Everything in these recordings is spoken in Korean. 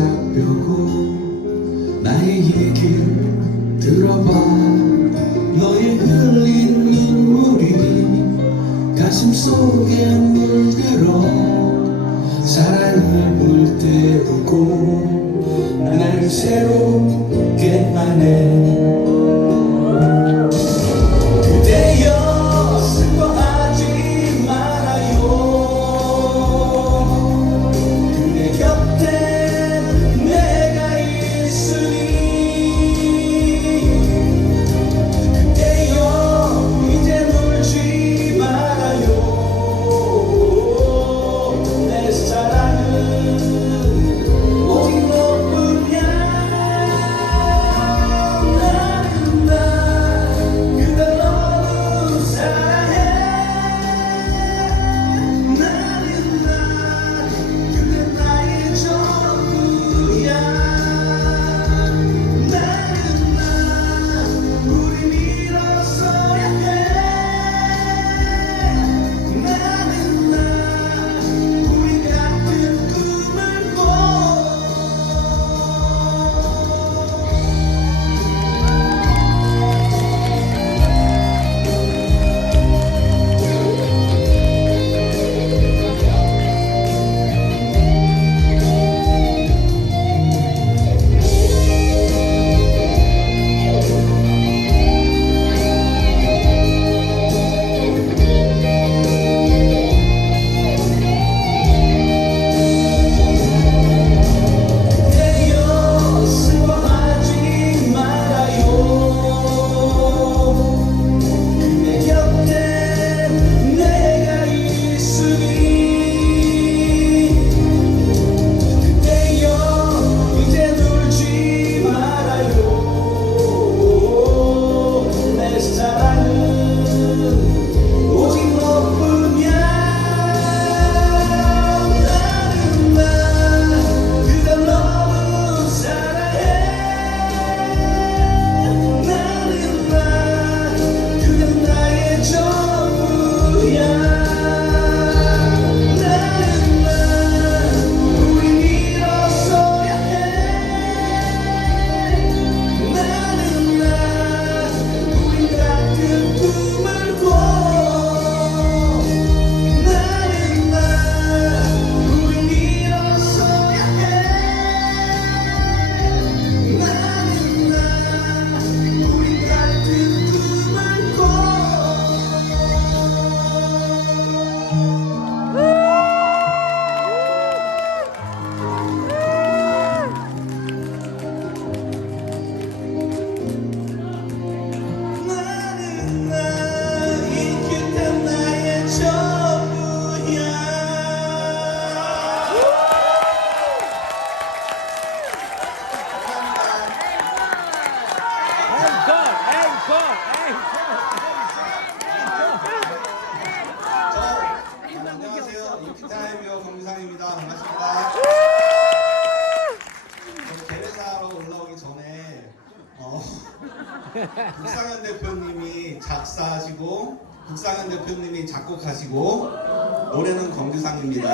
붙잡려고 나의 얘기를 들어봐. 너의 흘린 눈물이 가슴 속에 물들어 사랑을 불태우고 날 새롭게 만해 국상현 대표님이 작사하시고 국상현 대표님이 작곡하시고 노래는 검규상입니다.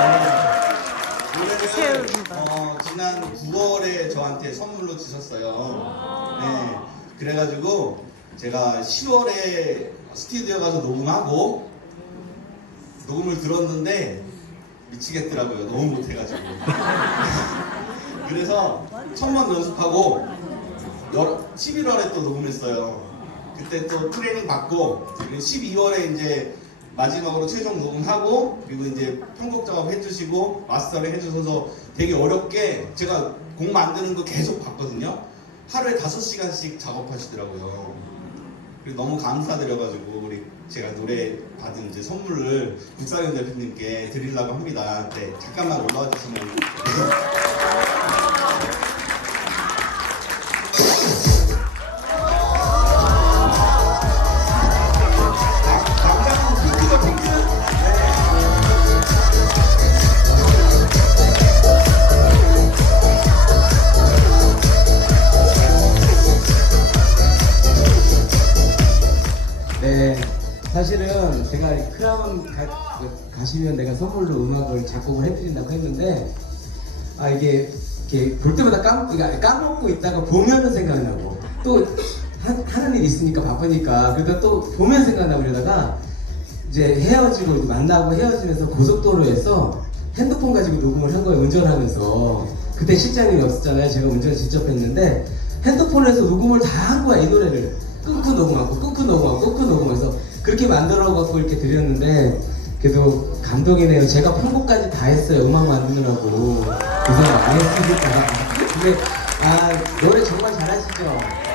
네, 노래를 어, 지난 9월에 저한테 선물로 주셨어요. 네, 그래가지고 제가 10월에 스튜디오 가서 녹음하고 녹음을 들었는데 미치겠더라고요. 너무 못해가지고. 그래서 천번 연습하고 11월에 또 녹음했어요. 그때 또 트레이닝 받고 12월에 이제 마지막으로 최종 녹음하고 그리고 이제 편곡 작업 해주시고 마스터를 해주셔서 되게 어렵게 제가 곡 만드는 거 계속 봤거든요. 하루에 5시간씩 작업하시더라고요. 그리고 너무 감사드려가지고 우리 제가 노래 받은 이제 선물을 국사연 대표님께 드리려고 합니다. 네, 잠깐만 올라와 주시면. 사실은 제가 크라운 가, 가시면 내가 선물로 음악을 작곡을 해드린다고 했는데 아 이게 이렇게 볼 때마다 까먹, 그러니까 까먹고 있다가 보면은 생각나고 또 하, 하는 일 있으니까 바쁘니까 그러다 또 보면 생각나고 이러다가 이제 헤어지고 만나고 헤어지면서 고속도로에서 핸드폰 가지고 녹음을 한 거예요 운전하면서. 그때 실장님이 없었잖아요. 제가 운전을 직접 했는데 핸드폰에서 녹음을 다 한 거야 이 노래를. 끊고 녹음하고 끊고 녹음하고 끊고 녹음해서 그렇게 만들어 갖고 이렇게 드렸는데 그래도 감동이네요 제가 편곡까지 다 했어요 음악 만드느라고 고생 많이 했으니까 근데 아 노래 정말 잘하시죠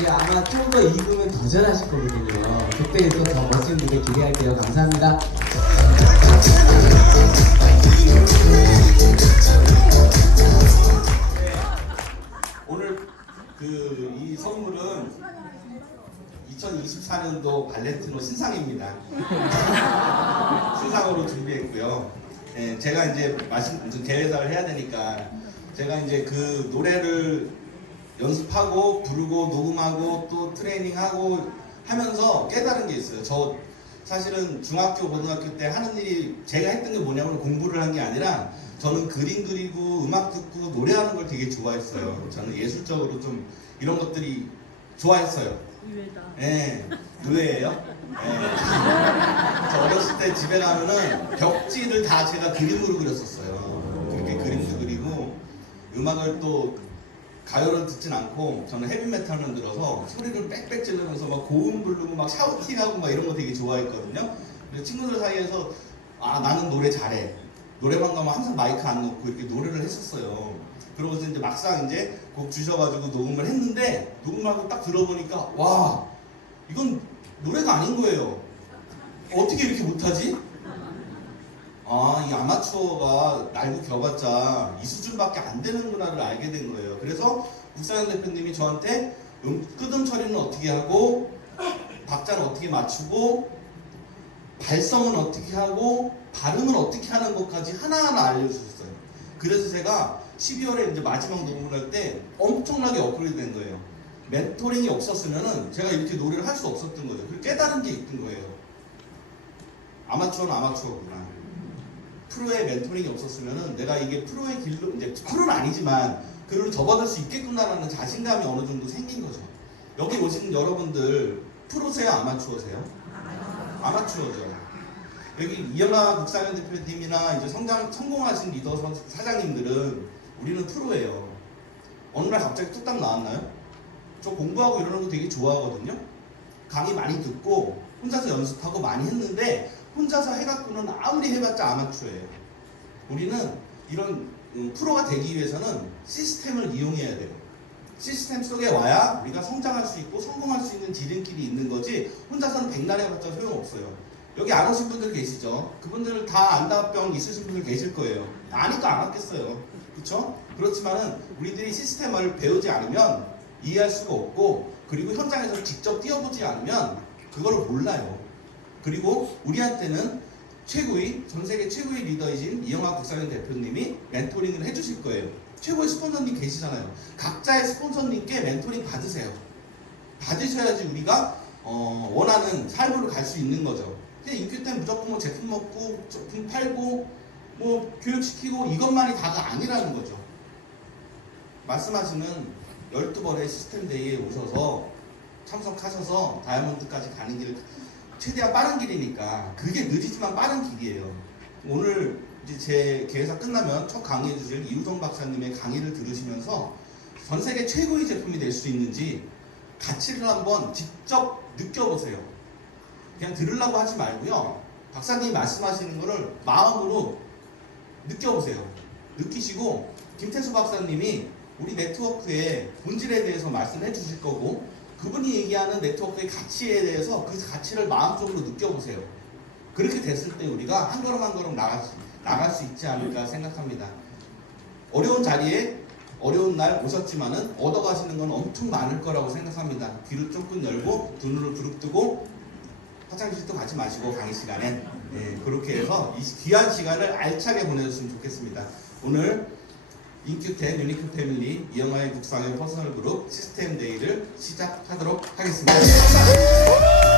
이제 아마 좀더 익으면 더 잘하실 거거든요. 그때 또 더 멋진 무대 기대할게요. 감사합니다. 2024년도 발렌티노 신상입니다. 신상으로 준비했고요. 예, 제가 이제 마신 대회사를 해야 되니까 제가 이제 그 노래를 연습하고 부르고 녹음하고 또 트레이닝하고 하면서 깨달은 게 있어요. 저 사실은 중학교 고등학교 때 하는 일이 제가 했던 게 뭐냐면 공부를 한 게 아니라 저는 그림 그리고 음악 듣고 노래하는 걸 되게 좋아했어요. 저는 예술적으로 좀 이런 것들이 좋아했어요. 의외다. 예, 의외예요. 예. 저 어렸을 때 집에 가면은 벽지를 다 제가 그림으로 그렸었어요. 그렇게 그림도 그리고 음악을 또 가요를 듣진 않고 저는 헤비메탈만 들어서 소리를 빽빽 지르면서 막 고음 부르고 막 샤우팅하고 막 이런 거 되게 좋아했거든요. 친구들 사이에서 아 나는 노래 잘해. 노래방 가면 항상 마이크 안 놓고 이렇게 노래를 했었어요. 그러고서 이제 막상 이제 곡 주셔가지고 녹음을 했는데 녹음하고 딱 들어보니까 와 이건 노래가 아닌 거예요. 어떻게 이렇게 못하지? 아, 이 아마추어가 날고 겨봤자 이 수준밖에 안 되는구나를 알게 된 거예요. 그래서 국사현 대표님이 저한테 음, 끄듬 처리는 어떻게 하고 박자는 어떻게 맞추고 발성은 어떻게 하고 발음은 어떻게 하는 것까지 하나하나 알려주셨어요. 그래서 제가 12월에 이제 마지막 녹음을 할 때 엄청나게 업그레이드 된 거예요. 멘토링이 없었으면은 제가 이렇게 노래를 할 수 없었던 거죠. 그리고 깨달은 게 있던 거예요. 아마추어는 아마추어구나. 프로의 멘토링이 없었으면은 내가 이게 프로의 길로 이제 프로는 아니지만 그를 접어들 수 있겠구나라는 자신감이 어느 정도 생긴 거죠. 여기 오신 여러분들 프로세요, 아마추어세요? 아마추어죠. 여기 이영아 국사연 대표님이나 이제 성장 성공하신 리더 선- 사장님들은 우리는 프로예요. 어느 날 갑자기 뚝딱 나왔나요? 저 공부하고 이러는 거 되게 좋아하거든요. 강의 많이 듣고 혼자서 연습하고 많이 했는데 혼자서 해갖고는 아무리 해봤자 아마추어예요. 우리는 이런 음, 프로가 되기 위해서는 시스템을 이용해야 돼요. 시스템 속에 와야 우리가 성장할 수 있고 성공할 수 있는 지름길이 있는 거지 혼자서는 백날 해봤자 소용없어요. 여기 안 오신 분들 계시죠? 그분들 다 안다병 있으신 분들 계실 거예요. 아니까 안 왔겠어요. 그렇죠? 그렇지만은 우리들이 시스템을 배우지 않으면 이해할 수가 없고 그리고 현장에서 직접 뛰어보지 않으면 그거를 몰라요. 그리고 우리한테는 최고의 전 세계 최고의 리더이신 이영하 국사연 대표님이 멘토링을 해주실 거예요. 최고의 스폰서님 계시잖아요. 각자의 스폰서님께 멘토링 받으세요. 받으셔야지 우리가 어, 원하는 삶으로 갈 수 있는 거죠. 그냥 인큐 때 무조건 뭐 제품 먹고 제품 팔고 뭐 교육시키고 이것만이 다가 아니라는 거죠. 말씀하시는 12번의 시스템 데이에 오셔서 참석하셔서 다이아몬드까지 가는 길 최대한 빠른 길이니까 그게 느리지만 빠른 길이에요. 오늘 이제 제 계획사 끝나면 첫 강의해 주실 이우성 박사님의 강의를 들으시면서 전 세계 최고의 제품이 될 수 있는지 가치를 한번 직접 느껴보세요. 그냥 들으려고 하지 말고요. 박사님이 말씀하시는 거를 마음으로 느껴보세요. 느끼시고 김태수 박사님이 우리 네트워크의 본질에 대해서 말씀해 주실 거고 그분이 얘기하는 네트워크의 가치에 대해서 그 가치를 마음속으로 느껴보세요. 그렇게 됐을 때 우리가 한 걸음 한 걸음 나갈 수, 나갈 수 있지 않을까 생각합니다. 어려운 자리에 어려운 날 오셨지만은 얻어가시는 건 엄청 많을 거라고 생각합니다. 귀를 조금 열고 두 눈을 부릅뜨고 화장실도 가지 마시고 강의 시간에 예, 그렇게 해서 이 귀한 시간을 알차게 보내줬으면 좋겠습니다. 오늘 인큐텐 유니크 패밀리 이영화의 국상의 퍼스널 그룹 시스템 데이를 시작하도록 하겠습니다.